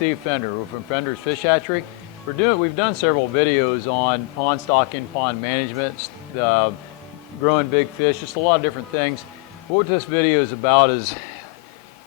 Steve Fender. We're from Fenders Fish Hatchery. We've done several videos on pond stocking, pond management, growing big fish, just a lot of different things. What this video is about is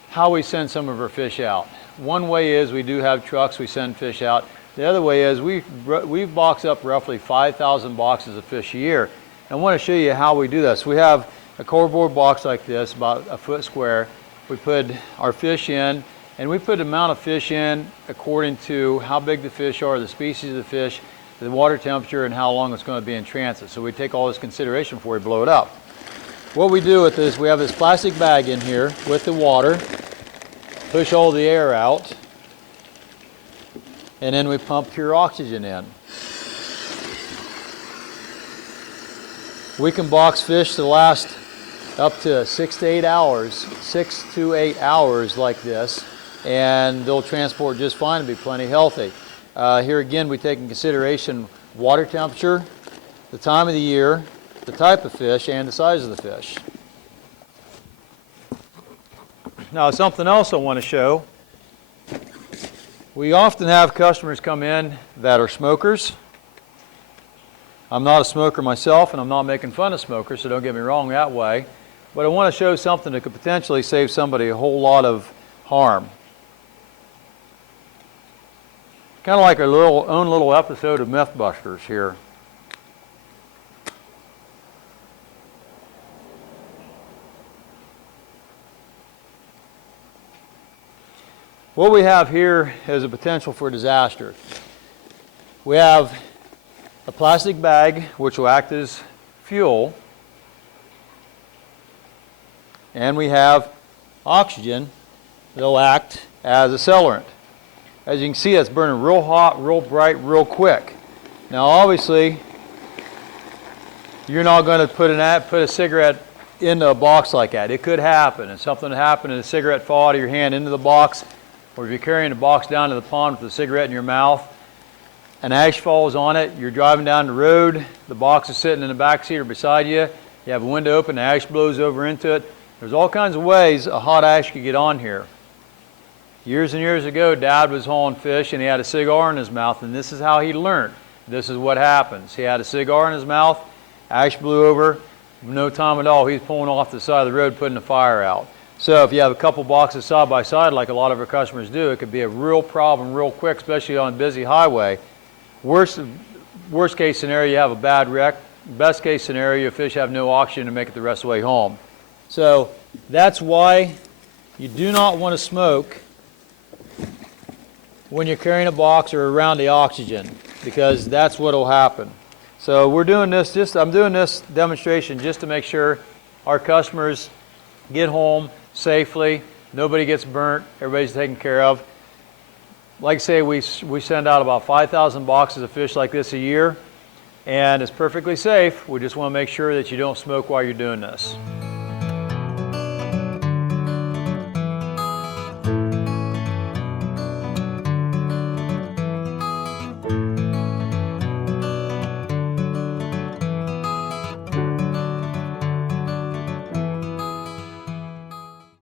how we send some of our fish out. One way is we do have trucks, we send fish out. The other way is we box up roughly 5,000 boxes of fish a year. And I want to show you how we do this. We have a cardboard box like this, about a foot square. We put our fish in, and we put the amount of fish in according to how big the fish are, the species of the fish, the water temperature, and how long it's going to be in transit. So we take all this consideration before we blow it up. What we do with this, we have this plastic bag in here with the water, push all the air out, and then we pump pure oxygen in. We can box fish to last up to 6 to 8 hours, 6 to 8 hours like this, and they'll transport just fine and be plenty healthy. Here again, we take in consideration water temperature, the time of the year, the type of fish, and the size of the fish. Now, something else I want to show. We often have customers come in that are smokers. I'm not a smoker myself, and I'm not making fun of smokers, so don't get me wrong that way. But I want to show something that could potentially save somebody a whole lot of harm. Kind of like our own little episode of Mythbusters here. What we have here is a potential for disaster. We have a plastic bag which will act as fuel, and we have oxygen that will act as a accelerant. As you can see, it's burning real hot, real bright, real quick. Now obviously, you're not going to put a cigarette into a box like that. It could happen, and something happened and a cigarette fall out of your hand into the box, or if you're carrying a box down to the pond with a cigarette in your mouth, and ash falls on it, you're driving down the road, the box is sitting in the back seat or beside you, you have a window open, the ash blows over into it. There's all kinds of ways a hot ash could get on here. Years and years ago, Dad was hauling fish and he had a cigar in his mouth, and this is how he learned. This is what happens. He had a cigar in his mouth, ash blew over, no time at all, he's pulling off the side of the road putting the fire out. So if you have a couple boxes side by side like a lot of our customers do, it could be a real problem real quick, especially on a busy highway. Worst case scenario, you have a bad wreck. Best case scenario, your fish have no oxygen to make it the rest of the way home. So that's why you do not want to smoke when you're carrying a box or around the oxygen, because that's what will happen. So we're doing this, I'm doing this demonstration just to make sure our customers get home safely, nobody gets burnt, everybody's taken care of. Like I say, we send out about 5,000 boxes of fish like this a year, and it's perfectly safe. We just want to make sure that you don't smoke while you're doing this.